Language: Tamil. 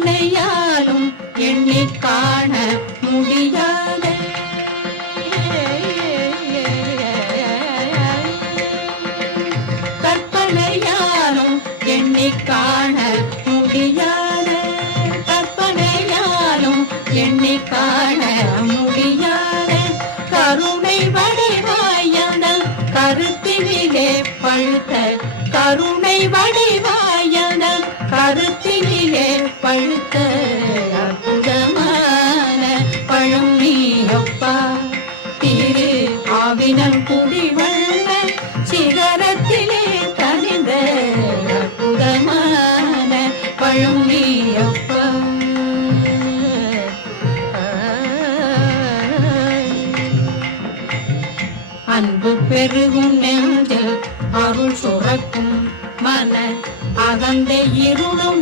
கற்பனையாலும் எண்ணி காண முடியாத கற்பனையாலும் எண்ணி காண முடியாத கற்பனையாலும் எண்ணி காண முடியாத கருணை வடிவாயன கருத்தினிலே பழுத்த கருணை வடிவாயன கருத்தினிலே பழுத்த அற்புதமான பழம் நீ அப்பா திரு ஆவினன் குடிவள்ள சிகரத்திலே கனிந்த அற்புதமான பழம் நீ அப்பா அன்பு பெருகும் நெஞ்சில் அருள் சுரக்கும் மன அகந்தை இருளும்